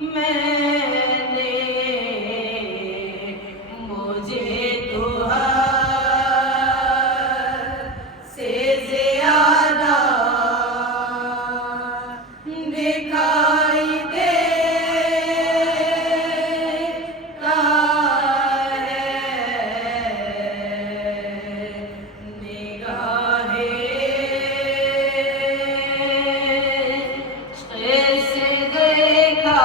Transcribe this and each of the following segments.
मैंने मुझे तो हद से ज़्यादा दिखाई देता है निगाहे से देखा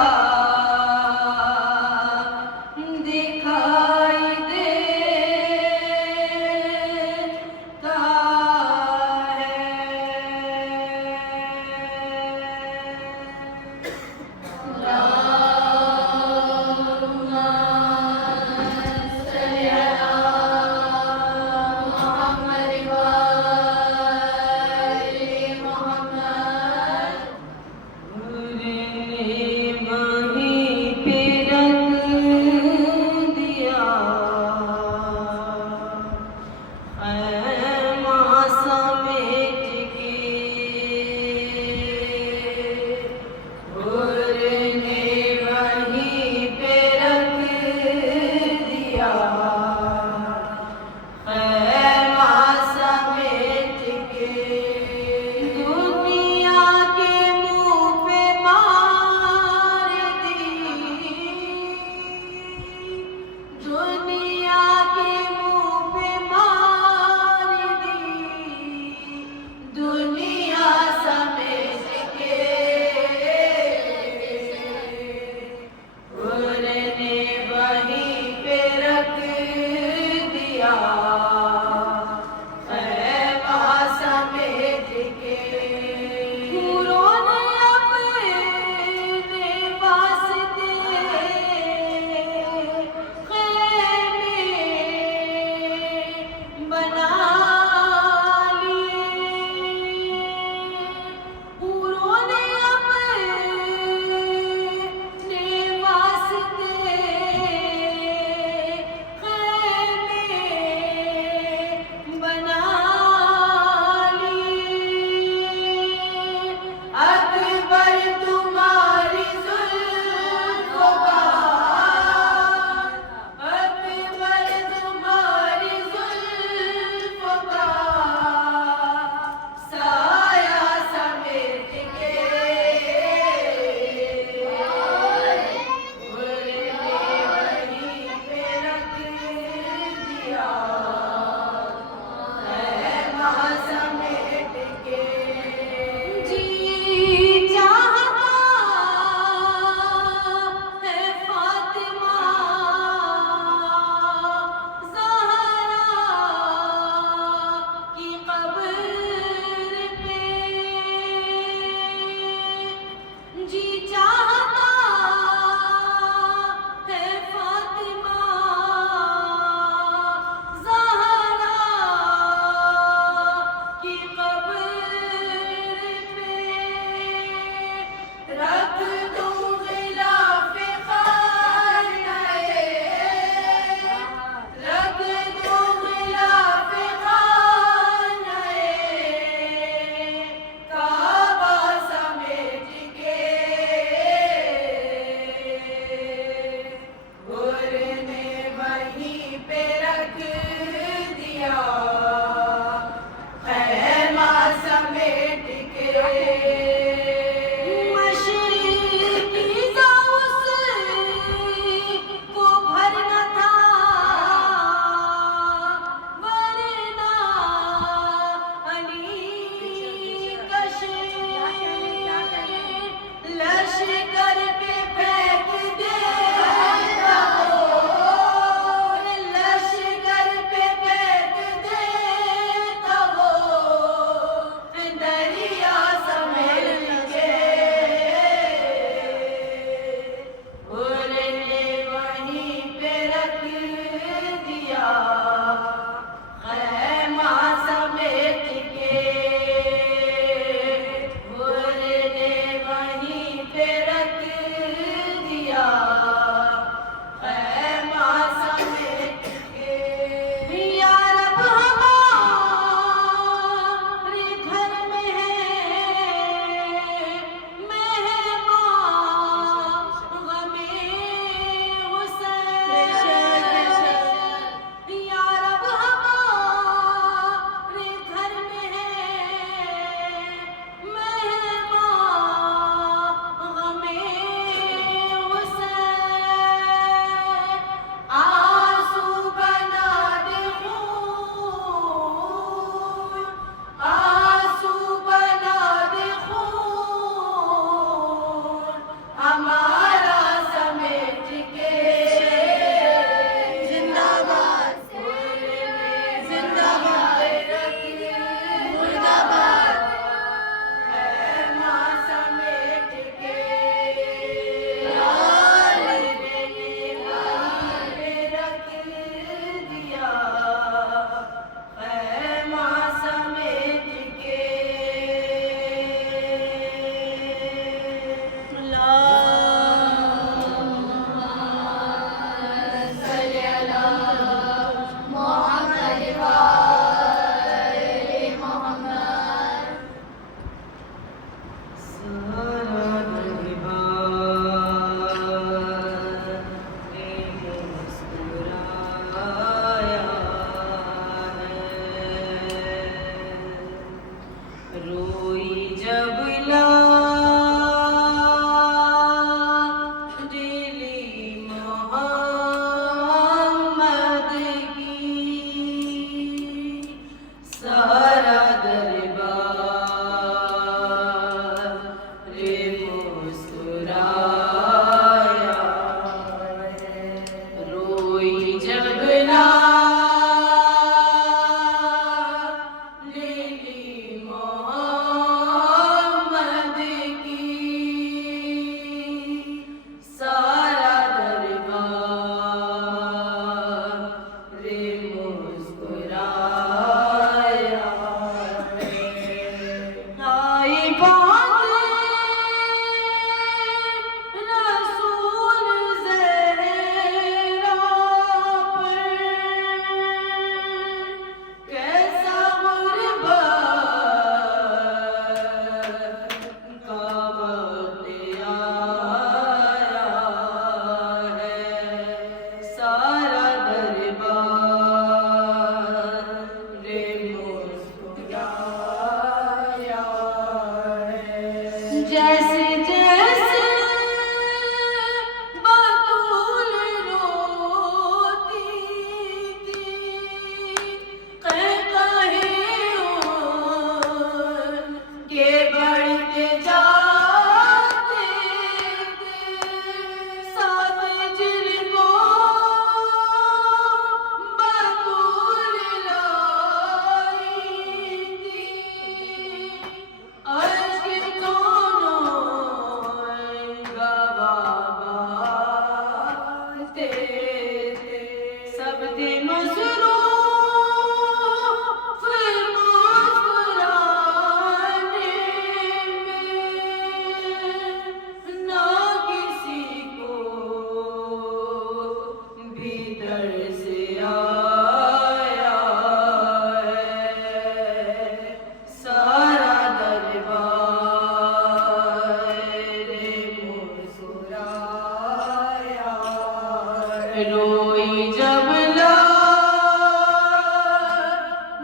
रोई जब लाल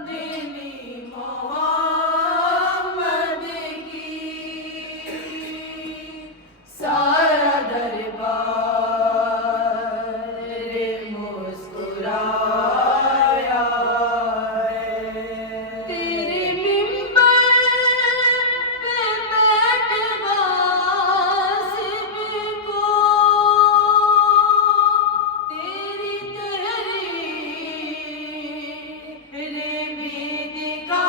दिली मोहम्मद की, सारा दरबार रे मुस्कुराया है। तेरे मिंबर पे बैठ वासिफ को तेरी तहरीर भी दिखाई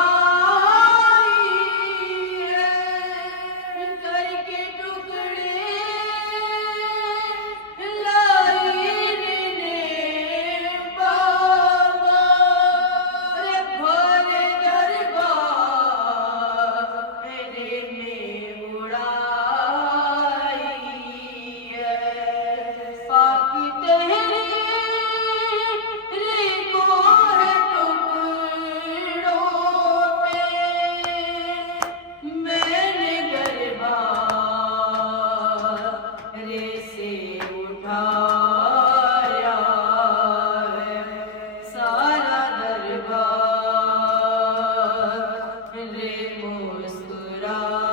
है। करके टुकड़े लाइन ने बाबा रे भोरे दरबार में उड़ाई है। पाक तहरीर को है टुकड़ों पे मैंने दरबार से उठाया है। सारा दरबार मुस्कुराया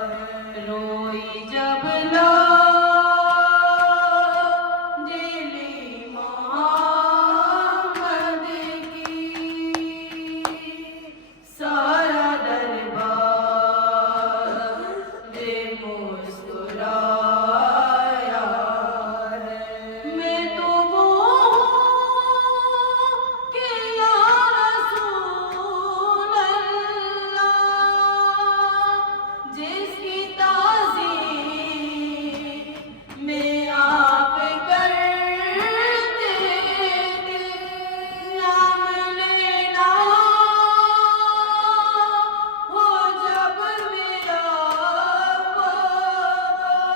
है। रोई जब लाल दिली मोहम्मद की, सारा दरबार मुस्कुराया है। मैं तो वो हूँ कि या रसूल अल्लाह, जिसकी ताज़ीम में आप करते थे। नाम लेना हो जब मेरा बाबा,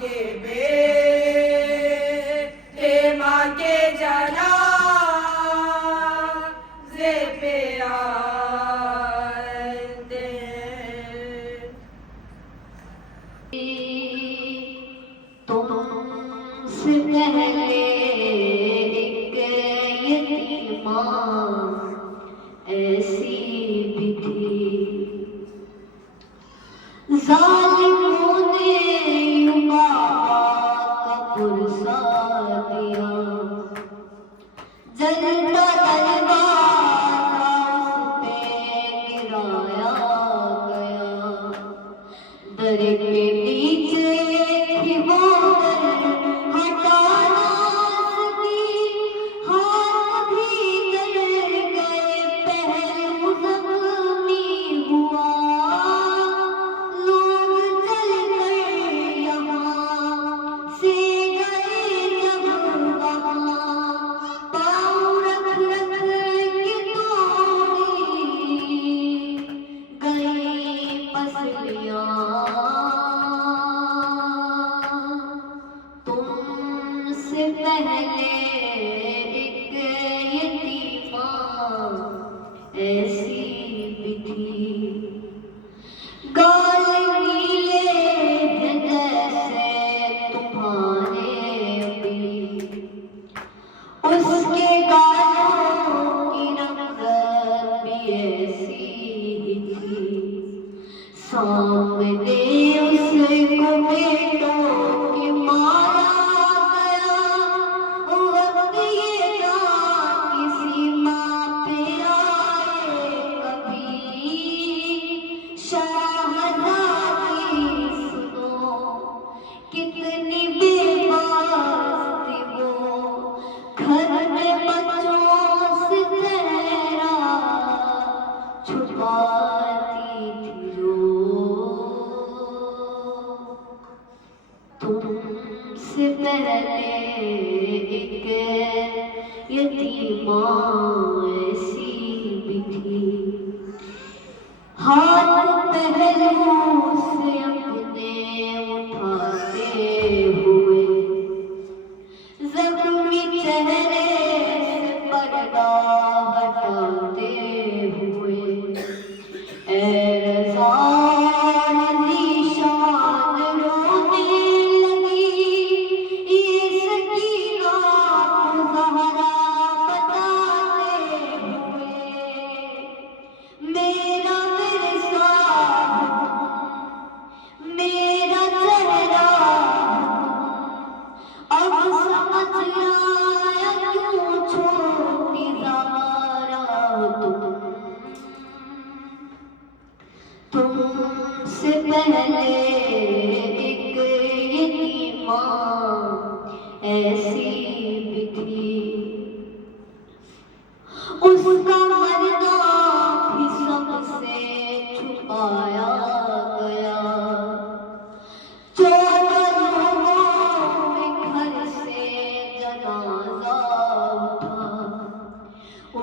के बेटे माँ के जनाज़े पे आते तुमसे पहले एक यतीमा ऐसी भी थी, ज़ालिमों ने युवा का पुरसा दिया, जलता दरवाज़ा उस पे गिराया गया, दर के नीचे थी वो हटा ना सकी, हाथ भी जल गए, पहलू ज़ख्मी हुआ, लोग चल गए यहाँ से गए जब वहाँ, पाँव रख रख के तोड़ी गई पसलियाँ। तुमसे पहले एक यतीमा ऐसी भी थी, गाल नीले हैं जैसे तुम्हारे अभी, उसके गालों की रंगत भी ऐसी ही थी, सामने उसको बेटों की मारा गया, वक्त ये ना किसी माँ पे आए कभी, शाहज़ादी सुनो कितनी बेबस थी वो, घर में बच्चों से चेहरा छुपाती थी जो। तुमसे पहले एक यतीमा ऐसी भी थी, हाथ पहलुओं से अपने उठाते हुए, ज़ख्मी चेहरे से पर्दा हटाते हुए, ए रज़ा ज़ीशान रोने लगी, ये सकीना को ज़हरा बताते हुए, मेरा विरसा मेरा चेहरा अब समझ आया क्यों छोटी ज़ारा तुमसे पहले एक यतीमा ऐसी भी थी, उसका मरना भी सबसे छुपाया गया, 14 लोगों के घर से जनाजा उठा,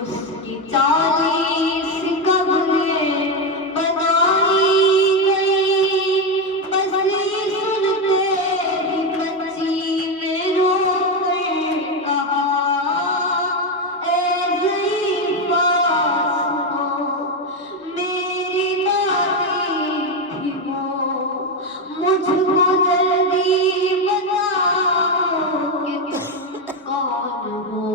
उसकी 40 कब्रें बनाई गई, बस ये सुनते ही बच्ची ने रोकर कहा, ए ज़ईफ़ा सुनो, मेरी दादी थी वो, मुझको जल्दी बताओ कि तुम कौन हो।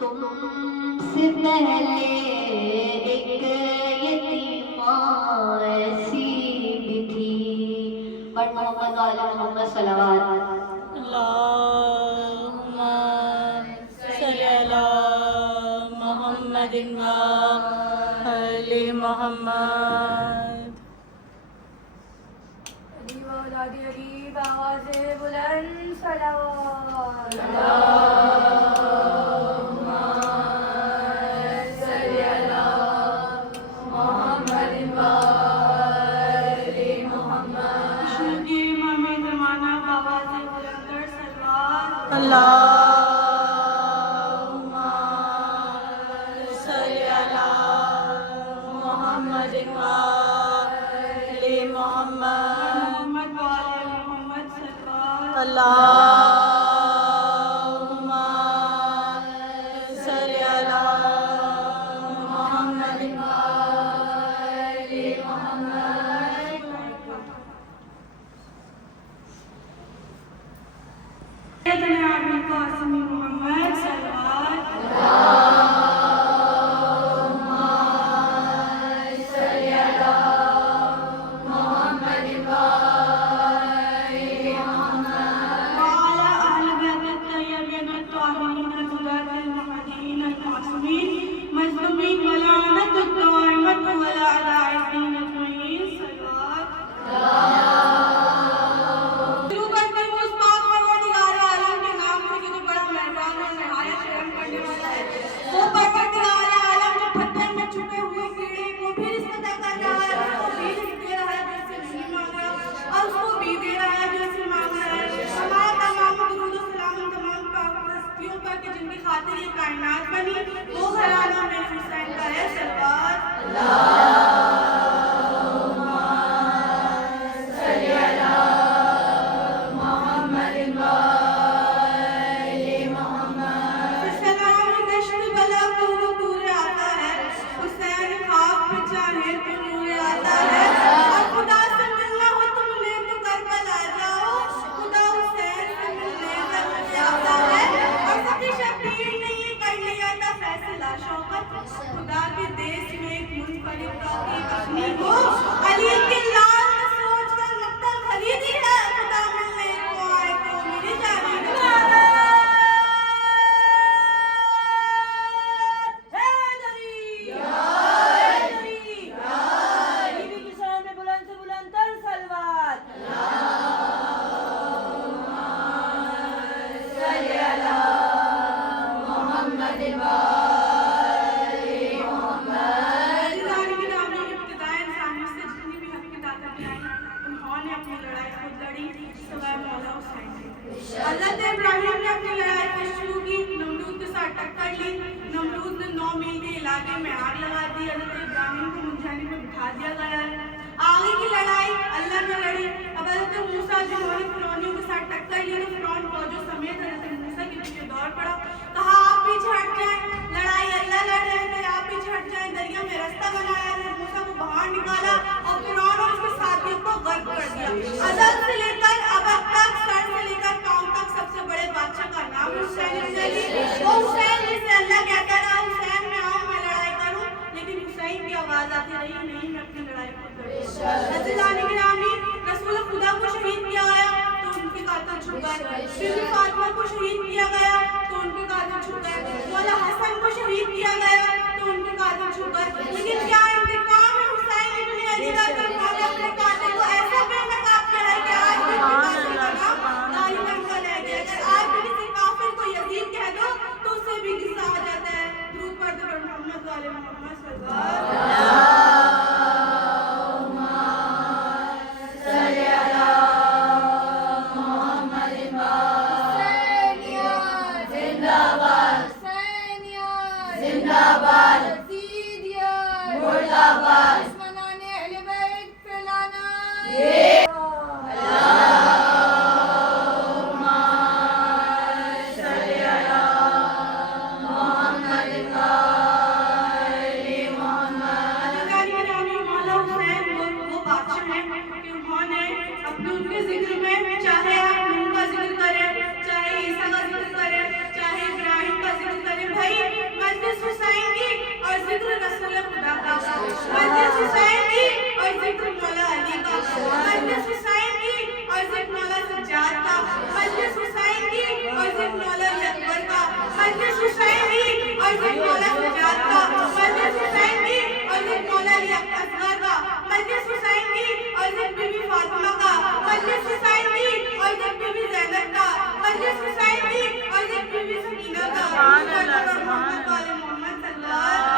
तुमसे पहले एक यतीमा ऐसी भी थी, पर मोहम्मद वाले मोहम्मद सल्लल्लाहु अल्लाहुम्मा सल्ली अला मुहम्मदिन व आलि मुहम्मद। अली व औलाद अली आवाज़े बुलंद सलावत। अल्लाहुम्मा सल्ली अला मुहम्मदिन व आलि मुहम्मद। अल्लाहुम्मा सल्ली अला मुहम्मदिन व आले मुहम्मद। सैयदना अबुल कासिम मोहम्मद सल्लल्लाहु जिनकी खातिर ये कायनात बनी, वो घराना मेरे हुसैन का है। सल्लल्लाहु सल्ली अला मुहम्मदिन व आले मुहम्मद। सलाम दश्त बला को नूर आता है, हुसैन खाक पे चाहे तो नूर आता है। और खुदा से मिलना हो तुमने तो करबला जाओ, खुदा हुसैन से मिलने जरूर आता है। और सभी शबीर ने ये कर लिया था फैसला शौकत, खुदा के देश में एक मुनफरिद बाकी अपनी हो। अली के लाल ने सोच कर मक्तल खरीदी है, खुदा मिलने को आए तो मेरी जानी हज़रत इब्राहिम ने अपनी लड़ाई फिर शुरू की, नमरूद के साथ टक्कर ली। नमरूद ने 9 मील के इलाके में आग लगा दी। हज़रत इब्राहिम को मुंजाने में बिठा दिया गया। आगे की लड़ाई अल्लाह ने लड़ी। अब हज़रत मूसा जिन्होंने फिरौनियों के साथ टक्कर ली, तो फिरौन फौजों समेत हज़रत मूसा के पीछे दौड़ पड़ा। कहा आप पीछे हट जाएं, लड़ाई अल्लाह लड़ रहे थे, आप पीछे हट जाएं। दरिया में रास्ता बनाया, मूसा को बाहर निकाला और फिरौन और उसके साथियों को गर्क कर दिया। अज़ल से लेकर अब तक, सर से लेकर पांव तक सबसे बड़े बादशाह का नाम हुसैन इब्न अली। वो हुसैन जिसे अल्लाह कहता रहा, हुसैन मैं आऊं, मैं लड़ाई करूं, लेकिन हुसैन की आवाज आती रही, नहीं मैं अपनी लड़ाई खुद करूं। अज़ीज़ान गिरामी, रसूल खुदा को शहीद किया गया तो उनके कातिल छुप गए। बीबी फातिमा को शहीद किया गया तो उनके कातिल छुप गए। मौला हसन को शहीद किया गया तो उनके कातिल छुप गए। लेकिन क्या इंतकाम है हुसैन इब्न अली का कि उन्होंने अपने कातिल को ऐसा बेनकाब किया है कि आज भी कातिल का नाम दानिश का रह गया। अगर आज भी किसी काफिर को यजीद कह दो तो उसे भी गुस्सा आ जाता है। दुरूद पढ़ते पर मोहम्मद वाले मोहम्मद सल्लल्लाहु सल्ली अला मुहम्मदिन व जिंदाबाद जिंदाबाद मुर्दाबाद मनाने अहले बैत फैलाना अल्लाहुम्मा सल्ली अला मुहम्मदिन व आले मुहम्मद। मौला हुसैन वो बादशाह हैं कि उन्होंने अपने उनके जिक्र में चाहे आप नूह का जिक्र करें, चाहे ईसा का जिक्र करें, चाहे इब्राहिम का जिक्र करें, भाई मजलिस हुसैन की और जिक्र रसूल खुदा का, मजलिस हुसैन की और जिक्र मौला अली का, मजलिस हुसैन की और जिक्र मौला सज्जाद का, मजलिस हुसैन की और जिक्र मौला अकबर का, मजलिस हुसैन की और जिक्र मौला सज्जाद का, मजलिस हुसैन की और जिक्र मौला अली असगर का, मजलिस हुसैन की और जिक्र बीबी फातिमा का, मजलिस हुसैन की और जिक्र बीबी ज़ैनब का, मजलिस हुसैन की और जिक्र बीबी सकीना का। मोहम्मद वाले मोहम्मद सल्लल्लाहु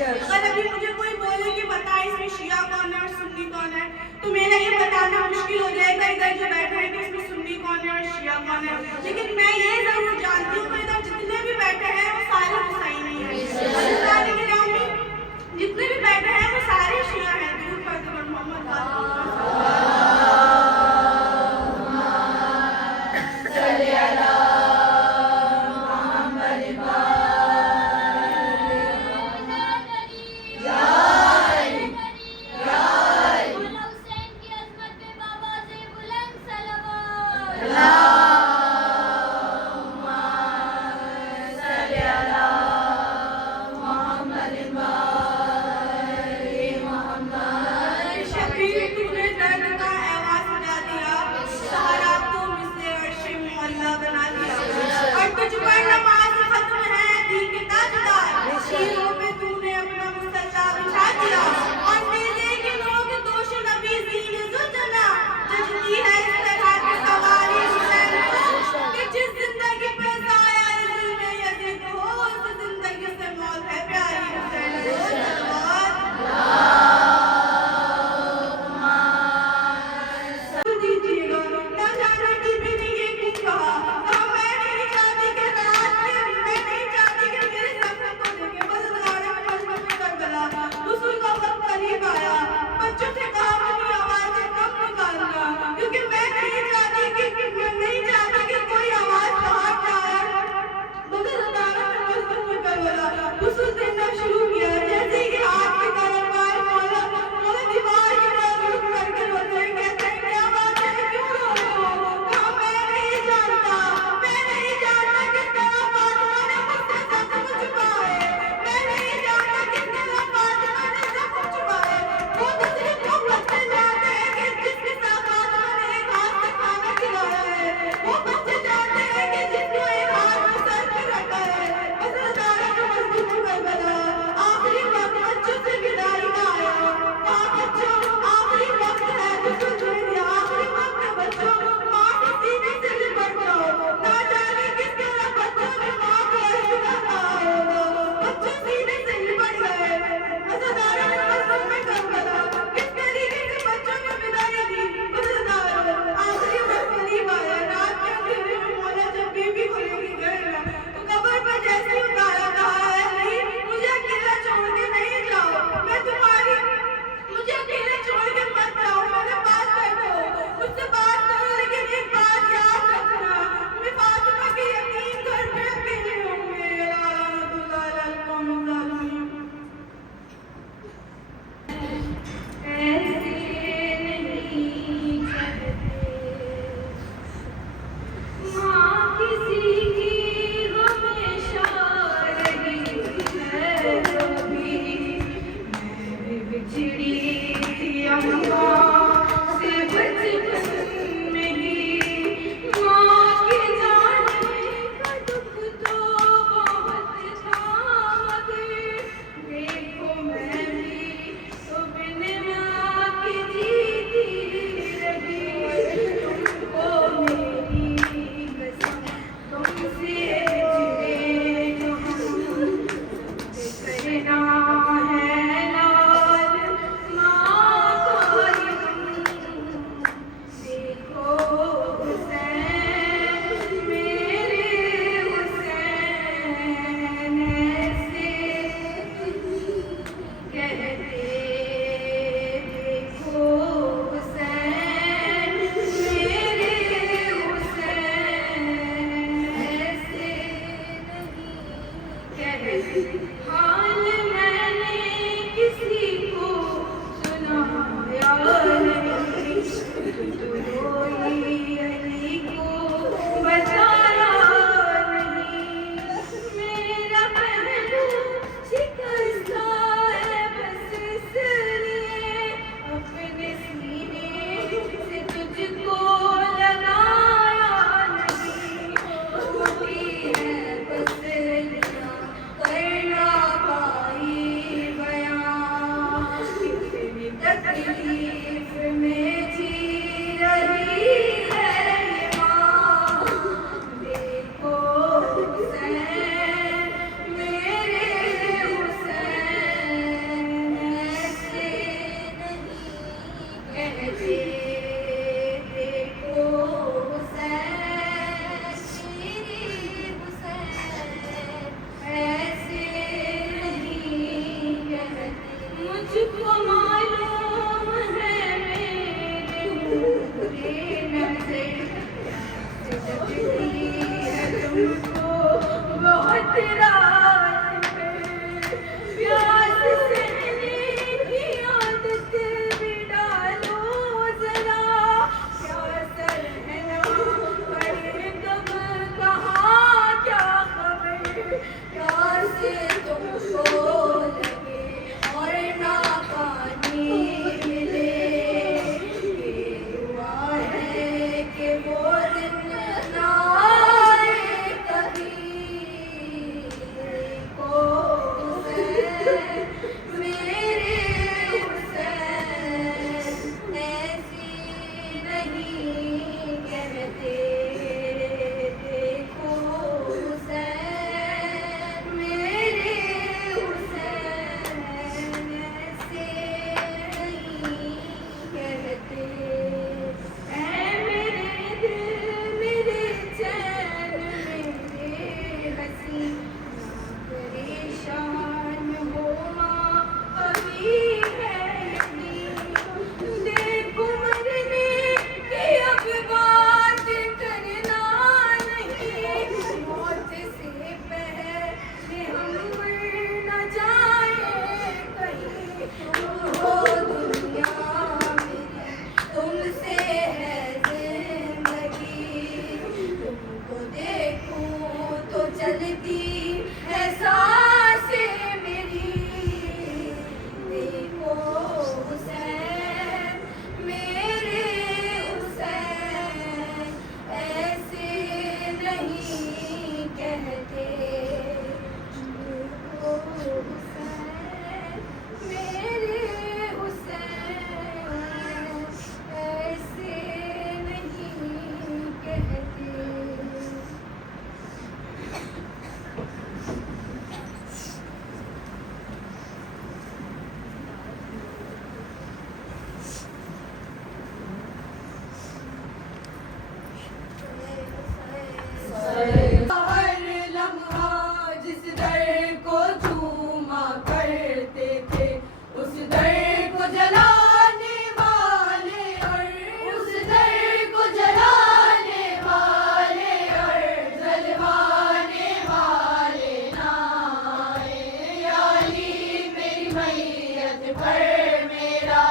बेशक। अगर अभी मुझे कोई बोले कि बता इसमें शिया कौन है और सुन्नी कौन है, तो मेरा ये बताना मुश्किल हो जाएगा इधर जो बैठे हैं कि इसमें सुन्नी कौन है और शिया कौन है। लेकिन मैं ये जरूर जानती हूँ कि इधर जितने भी बैठे हैं वो सारे हुसैनी हैं। अल्लाह के ग्रामी जितने भी बैठे हैं वो सारे शिया हैं। दूर पढ़ते हैं मोहम्मद शबीर तूने दर्द का एहसास बना दिया, सहारा तू मिसे अर्शे मोहल्ला बना दिया। और तुझ पर नमाज खत्म है दी के ताजदार, शीरों पे तूने अपना मुसल्ला बिछा दिया। और मेले के लोग दोष नबी सीन जुजना, जजती है इस तरह की सवारी हुसैन को कि जिस जिंदगी पे जाया इल्म यजीद हो, उस जिंदगी से मौत है प्यारी हुसैन को। दीजिएगा ना जाने की भी नहीं ये कुछ कहा, कहा मैं नहीं चाहती कि रात में, मैं नहीं चाहती कि मेरे सपने को देखे। बस गाने में मजबूर में करबला हुस्न का वक्त करीब आया, बच्चों से कहा अपनी आवाज़ें कम निकालना, क्योंकि मैं नहीं चाहती कि कोई आवाज़ बाहर जाए। मगर गाने में मजबूर में करबला हुस्न देना शुरू किया, जैसे कि आग की तरफ आए मौला दीवार की तरफ रुक करके रोते हैं, कहते हैं क्या बात है, क्यों रो रहे हो? कहा मैं नहीं जानता किस तरह फातिमा ने मुझसे सब कुछ छुपा है, मैं नहीं जानता किस तरह फातिमा ने सब कुछ छुपा है। वो तो सिर्फ वो बच्चे जानते हैं कि जिसके साथ फातिमा ने एक हाथ से खाना खिलाया है, वो बच्चे जानते हैं कि जिसको एक हाथ में सर पे रखा है। असरदारा को मजबूर कर बना आखिरी वक्त बच्चों से विदाई का आया, कहा बच्चों आखिरी वक्त है, बिल्कुल दे दिया आखिरी वक्त है बच्चों, माँ के सीने से लिपट जाओ। ना जाने किस तरह बच्चों ने माँ को अलविदा कहा होगा, बच्चों सीने से लिपट गए। असरदारा ने मजबूर में कर बना किस तरीके से बच्चों ने विदाई दी। असरदारा आखिरी वक्त करीब आया, रात के अंधेरे में मौला जब बीबी को लेके गए ना, तो कब्र पर जैसे ही उतारा, कहा है नहीं मुझे अकेला छोड़ के नहीं जाओ, मुझे अकेले छोड़ के मत जाओ, मेरे पास बैठो, मुझसे बात करो, लेकिन एक बात याद रखना, मैं फातिमा के यतीम घर में अकेले होंगे। लानतुल्लाह अलल कौम ज़ालिमीन। ऐसे नहीं कहते माँ किसी की हमेशा रही है कभी, मैं भी बिछड़ी थी अम्मा से बचपन में ही। माँ के जाने का दुख तो बहुत था, मगर देखो मैं भी तो बिन माँ के जीती रही। तुमको मेरी कसम तुमसे तुमको बहुत रात है, प्यास सहने की आदत भी डालो जरा, प्यास रहना पड़े कब कहाँ क्या खबर, प्यास तुमको लगे और ना पानी मिले, ये दुआ है कि वो दिन ना आए कभी को हुसैन, मेरे हुसैन ऐसी नहीं कहते, देखो हुसैन मेरे हुसैन ऐसे नहीं कहते, ऐ मेरे दिल मेरे चैन मेरे हंसी ना परेशान हो माँ अभी है यकीन, देखो मरने की अब बात करना नहीं, मौत से पहले हम मर न जाए कहीं, हो दुनिया मेरी तुमसे है जिंदगी, तुमको देखूं तो चलती है सांसें मेरी, देखो हुसैन मेरे हुसैन ऐसे नहीं कहते, देखो हुसैन मेरे हुसैन ऐसे नहीं कहते। हर लम्हा जिस दर को झूमा करते थे, उस दर को जलाने वाले और उस दर को जलाने वाले और जलवाने वाले ना आए, या अली मेरी मैयत पर मेरा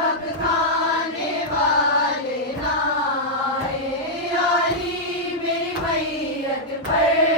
हक खाने वाले ना आए, या अली मेरी मैयत पर